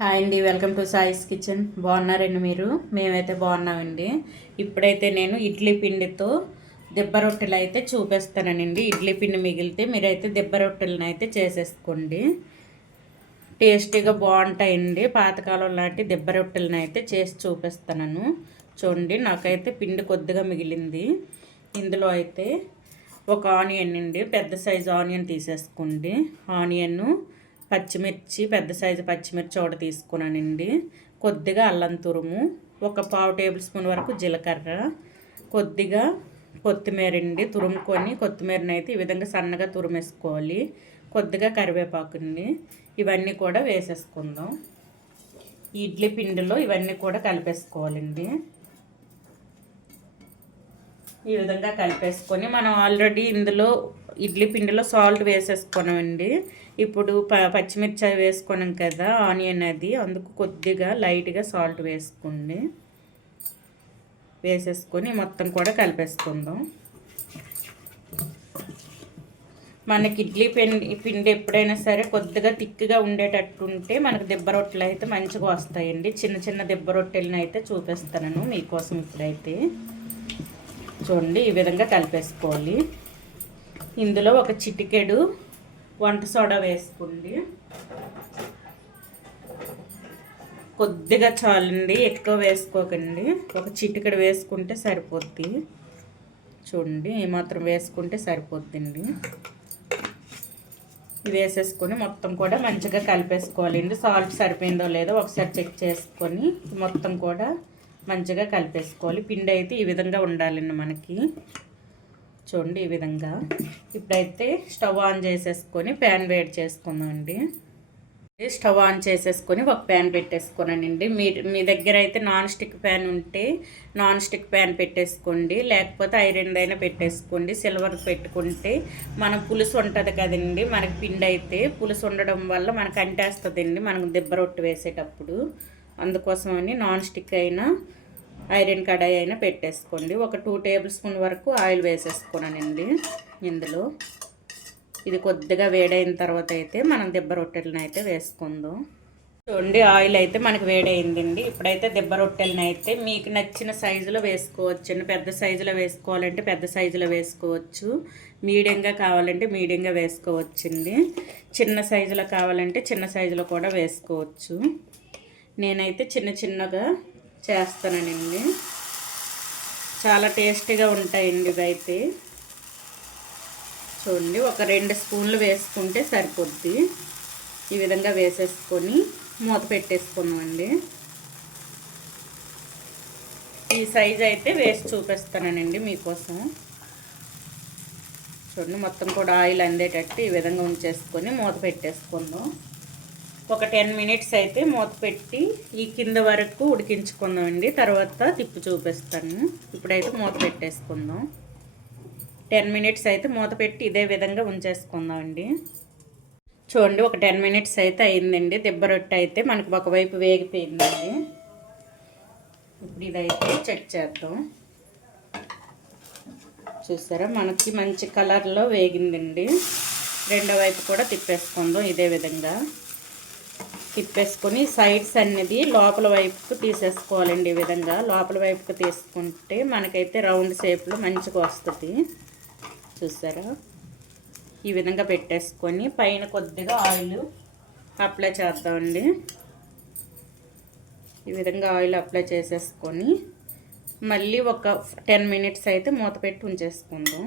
Hi అండి, welcome to సాయిస్ kitchen. బాగున్నారండి మీరు? మేమైతే బాగున్నామండి. ఇప్పుడైతే నేను ఇడ్లీ పిండితో దిబ్బ రొట్టెలు అయితే చూపిస్తానండి. ఇడ్లీ పిండి మిగిలితే మీరైతే దిబ్బ రొట్టెలను అయితే చేసేసుకోండి. టేస్టీగా బాగుంటాయండి. పాతకాలం లాంటి దిబ్బ రొట్టెలను అయితే చేసి చూపిస్తాను. చూడండి, నాకైతే పిండి కొద్దిగా మిగిలింది. ఇందులో అయితే ఒక ఆనియన్ అండి, పెద్ద సైజు ఆనియన్ తీసేసుకోండి. ఆనియన్, పచ్చిమిర్చి, పెద్ద సైజు పచ్చిమిర్చి ఒకటి తీసుకున్నానండి. కొద్దిగా అల్లం తురుము, ఒక పావు టేబుల్ స్పూన్ వరకు జీలకర్ర, కొద్దిగా కొత్తిమీర అండి. తురుముకొని కొత్తిమీరని అయితే ఈ విధంగా సన్నగా తురిమేసుకోవాలి. కొద్దిగా కరివేపాకు అండి. ఇవన్నీ కూడా వేసేసుకుందాం. ఇడ్లీ పిండిలో ఇవన్నీ కూడా కలిపేసుకోవాలండి. ఈ విధంగా కలిపేసుకొని మనం ఆల్రెడీ ఇందులో ఇడ్లీ పిండిలో సాల్ట్ వేసేసుకున్నామండి. ఇప్పుడు పచ్చిమిర్చి వేసుకున్నాం కదా, ఆనియన్ అది, అందుకు కొద్దిగా లైట్గా సాల్ట్ వేసుకోండి. వేసేసుకొని మొత్తం కూడా కలిపేసుకుందాం. మనకి ఇడ్లీ పిండి ఎప్పుడైనా సరే కొద్దిగా తిక్కుగా ఉండేటట్టు ఉంటే మనకు దిబ్బ రొట్టెలు అయితే మంచిగా వస్తాయండి. చిన్న చిన్న దిబ్బ రొట్టెలను అయితే చూపిస్తాను మీకోసం. ఇప్పుడైతే చూడండి, ఈ విధంగా కలిపేసుకోవాలి. ఇందులో ఒక చిటికెడు వంట సోడా వేసుకోండి. కొద్దిగా చాలండి, ఎక్కువ వేసుకోకండి. ఒక చిటికెడు వేసుకుంటే సరిపోద్ది. చూడండి, ఏమాత్రం వేసుకుంటే సరిపోద్దండి. వేసేసుకొని మొత్తం కూడా మంచిగా కలిపేసుకోవాలండి. సాల్ట్ సరిపోయిందో లేదో ఒకసారి చెక్ చేసుకొని మొత్తం కూడా మంచిగా కలిపేసుకోవాలి. పిండి అయితే ఈ విధంగా ఉండాలండి మనకి. చూడండి, ఈ విధంగా. ఇప్పుడైతే స్టవ్ ఆన్ చేసేసుకొని ప్యాన్ వేడి చేసుకుందామండి. స్టవ్ ఆన్ చేసేసుకొని ఒక ప్యాన్ పెట్టేసుకోనండి. మీ దగ్గర అయితే నాన్ స్టిక్ ప్యాన్ ఉంటే నాన్ స్టిక్ ప్యాన్ పెట్టేసుకోండి, లేకపోతే ఐరన్ అయినా పెట్టేసుకోండి. సిల్వర్ పెట్టుకుంటే మన పులుసు ఉంటుంది కదండి, మనకి పిండి అయితే పులుసు ఉండడం వల్ల మనకు అంటేస్తుందండి మనకు దిబ్బ రొట్టె వేసేటప్పుడు. అందుకోసమని నాన్ స్టిక్ అయినా ఐరన్ కడాయి అయినా పెట్టేసుకోండి. ఒక 2 టేబుల్ స్పూన్ వరకు ఆయిల్ వేసేసుకున్నానండి ఇందులో. ఇది కొద్దిగా వేడైన తర్వాత అయితే మనం దిబ్బ రొట్టెలను అయితే వేసుకుందాం. చూడండి, ఆయిల్ అయితే మనకు వేడైందండి. ఇప్పుడైతే దిబ్బ రొట్టెలను అయితే మీకు నచ్చిన సైజులో వేసుకోవచ్చు. పెద్ద సైజులో వేసుకోవాలంటే పెద్ద సైజులో వేసుకోవచ్చు, మీడియంగా కావాలంటే మీడియంగా వేసుకోవచ్చండి, చిన్న సైజులో కావాలంటే చిన్న సైజులో కూడా వేసుకోవచ్చు. నేనైతే చిన్న చిన్నగా చేస్తానండి. చాలా టేస్టీగా ఉంటాయండి ఇవైతే. చూడండి, ఒక 2 స్పూన్లు వేసుకుంటే సరిపోద్ది. ఈ విధంగా వేసేసుకొని మూత పెట్టేసుకున్నామండి. ఈ సైజ్ అయితే వేసి చూపిస్తానండి మీకోసం. చూడండి, మొత్తం కూడా ఆయిల్ అందేటట్టు ఈ విధంగా ఉంచేసుకొని మూత పెట్టేసుకుందాం. ఒక 10 మినిట్స్ అయితే మూత పెట్టి ఈ కింద వరకు ఉడికించుకుందామండి. తర్వాత తిప్పి చూపిస్తాను. ఇప్పుడైతే మూత పెట్టేసుకుందాం. 10 మినిట్స్ అయితే మూత పెట్టి ఇదే విధంగా ఉంచేసుకుందామండి. చూడండి, ఒక 10 మినిట్స్ అయితే అయిందండి. దిబ్బ రొట్టె అయితే మనకు ఒకవైపు వేగిపోయిందండి. ఇప్పుడు ఇదైతే చెక్ చేద్దాం. చూసారా, మనకి మంచి కలర్లో వేగిందండి. రెండో వైపు కూడా తిప్పేసుకుందాం. ఇదే విధంగా తిప్పేసుకొని సైడ్స్ అనేది లోపల వైపుకు తీసేసుకోవాలండి. ఈ విధంగా లోపల వైపుకు తీసుకుంటే మనకైతే రౌండ్ షేప్లో మంచిగా వస్తుంది. చూసారా, ఈ విధంగా పెట్టేసుకొని పైన కొద్దిగా ఆయిల్ అప్లై చేద్దామండి. ఈ విధంగా ఆయిల్ అప్లై చేసేసుకొని మళ్ళీ ఒక 10 మినిట్స్ అయితే మూత పెట్టి ఉంచేసుకుందాం.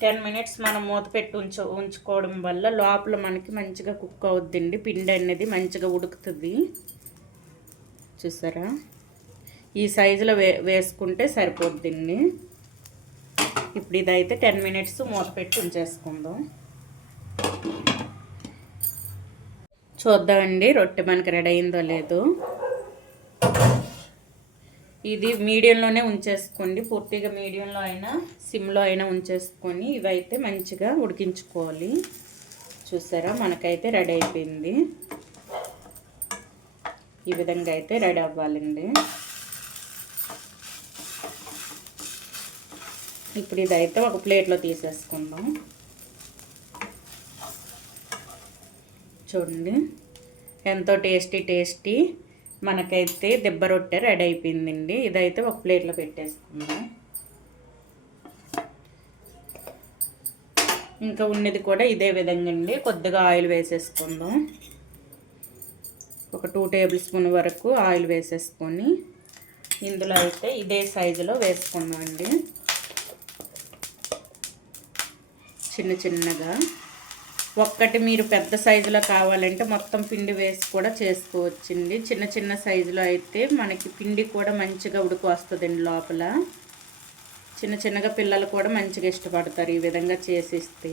10 మినిట్స్ మనం మూత పెట్టి ఉంచుకోవడం వల్ల లోపల మనకి మంచిగా కుక్ అవుద్దండి. పిండి అనేది మంచిగా ఉడుకుతుంది. చూసారా, ఈ సైజులో వేసుకుంటే సరిపోద్దండి. ఇప్పుడు ఇదైతే 10 మినిట్స్ మూత పెట్టి ఉంచేసుకుందాం. చూద్దామండి రొట్టె మనకి రెడీ అయిందో లేదో. ఇది మీడియంలోనే ఉంచేసుకోండి. పూర్తిగా మీడియంలో అయినా సిమ్లో అయినా ఉంచేసుకొని ఇవైతే మంచిగా ఉడికించుకోవాలి. చూసారా, మనకైతే రెడీ అయిపోయింది. ఈ విధంగా అయితే రెడీ అవ్వాలండి. ఇప్పుడు ఇదైతే ఒక ప్లేట్లో తీసేసుకుందాం. చూడండి, ఎంతో టేస్టీ మనకైతే దిబ్బ రొట్టె రెడీ అయిపోయిందండి. ఇదైతే ఒక ప్లేట్లో పెట్టేసుకుందాం. ఇంకా ఉన్నది కూడా ఇదే విధంగా అండి. కొద్దిగా ఆయిల్ వేసేసుకుందాం. ఒక 2 టేబుల్ స్పూన్ వరకు ఆయిల్ వేసేసుకొని ఇందులో అయితే ఇదే సైజులో వేసుకుందామండి. చిన్నగా ఒక్కటి మీరు పెద్ద సైజులో కావాలంటే మొత్తం పిండి వేసి కూడా చేసుకోవచ్చండి. చిన్న సైజులో అయితే మనకి పిండి కూడా మంచిగా ఉడికి వస్తుందండి. లోపల చిన్నగా పిల్లలు కూడా మంచిగా ఇష్టపడతారు ఈ విధంగా చేసిస్తే.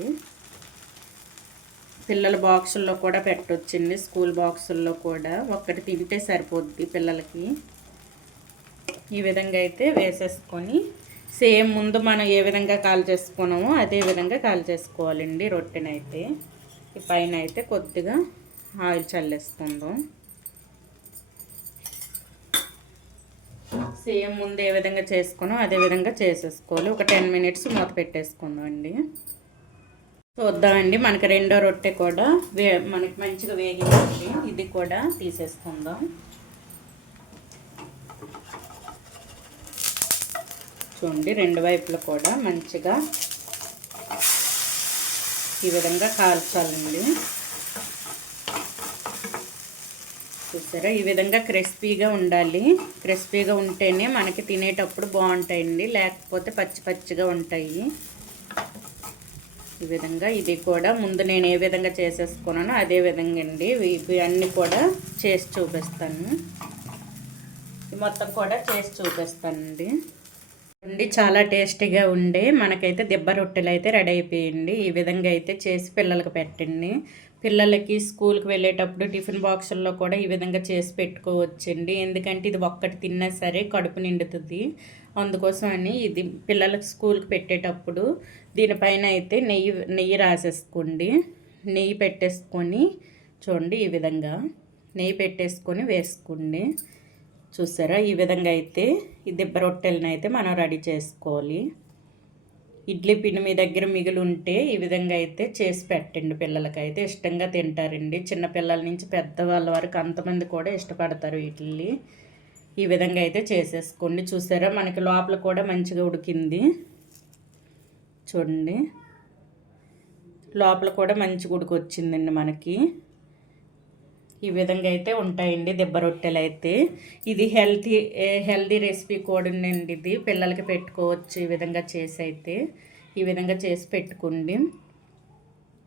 పిల్లల బాక్సుల్లో కూడా పెట్టొచ్చండి. స్కూల్ బాక్సుల్లో కూడా ఒక్కటి తింటే సరిపోద్ది పిల్లలకి. ఈ విధంగా అయితే వేసేసుకొని సేమ్ ముందు మనం ఏ విధంగా కాల్ చేసుకున్నామో అదే విధంగా కాల్ చేసుకోవాలండి రొట్టెనైతే. ఈ పైన అయితే కొద్దిగా ఆయిల్ చల్లేసుకుందాం. సేమ్ ముందు ఏ విధంగా చేసుకున్నాం అదే విధంగా చేసేసుకోవాలి. ఒక 10 మినిట్స్ మూత పెట్టేసుకుందాం అండి. చూద్దామండి, మనకి రెండో రొట్టె కూడా మనకి మంచిగా వేగిందండి. ఇది కూడా తీసేసుకుందాం. చూడండి, రెండు వైపులు కూడా మంచిగా ఈ విధంగా కాల్చాలండి. చూసారా, ఈ విధంగా క్రిస్పీగా ఉండాలి. క్రిస్పీగా ఉంటేనే మనకి తినేటప్పుడు బాగుంటాయండి, లేకపోతే పచ్చిగా ఉంటాయి. ఈ విధంగా ఇది కూడా ముందు నేను ఏ విధంగా చేసేసుకున్నానో అదే విధంగా అండి ఇవి అన్నీ కూడా చేసి చూపిస్తాను. మొత్తం కూడా చేసి చూపిస్తానండి. చాలా టేస్టీగా ఉండే మనకైతే దిబ్బ రొట్టెలు అయితే రెడీ అయిపోయింది. ఈ విధంగా అయితే చేసి పిల్లలకు పెట్టండి. పిల్లలకి స్కూల్కి వెళ్ళేటప్పుడు టిఫిన్ బాక్సుల్లో కూడా ఈ విధంగా చేసి పెట్టుకోవచ్చండి. ఎందుకంటే ఇది ఒక్కటి తిన్నా సరే కడుపు నిండుతుంది. అందుకోసం అని ఇది పిల్లలకు స్కూల్కి పెట్టేటప్పుడు దీనిపైన అయితే నెయ్యి రాసేసుకోండి. నెయ్యి పెట్టేసుకొని చూడండి, ఈ విధంగా నెయ్యి పెట్టేసుకొని వేసుకోండి. చూసారా, ఈ విధంగా అయితే ఈ దిబ్బ రొట్టెలను అయితే మనం రెడీ చేసుకోవాలి. ఇడ్లీ పిండి మీ దగ్గర మిగిలి ఉంటే ఈ విధంగా అయితే చేసి పెట్టండి. పిల్లలకైతే ఇష్టంగా తింటారండి. చిన్నపిల్లల నుంచి పెద్దవాళ్ళ వరకు అంతమంది కూడా ఇష్టపడతారు ఇడ్లీ. ఈ విధంగా అయితే చేసేసుకోండి. చూసారా, మనకి లోపల కూడా మంచిగా ఉడికింది. చూడండి, లోపల కూడా మంచిగా ఉడికొచ్చిందండి మనకి. ఈ విధంగా అయితే ఉంటాయండి దిబ్బ రొట్టెలు అయితే. ఇది హెల్తీ రెసిపీ కూడా ఉందండి. ఇది పిల్లలకి పెట్టుకోవచ్చు ఈ విధంగా చేసి అయితే. ఈ విధంగా చేసి పెట్టుకోండి.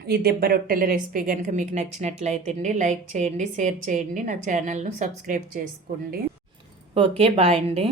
ఈ దిబ్బ రొట్టెల రెసిపీ కనుక మీకు నచ్చినట్లయితే అండి లైక్ చేయండి, షేర్ చేయండి, నా ఛానల్ను సబ్స్క్రైబ్ చేసుకోండి. ఓకే, బాయ్ అండి.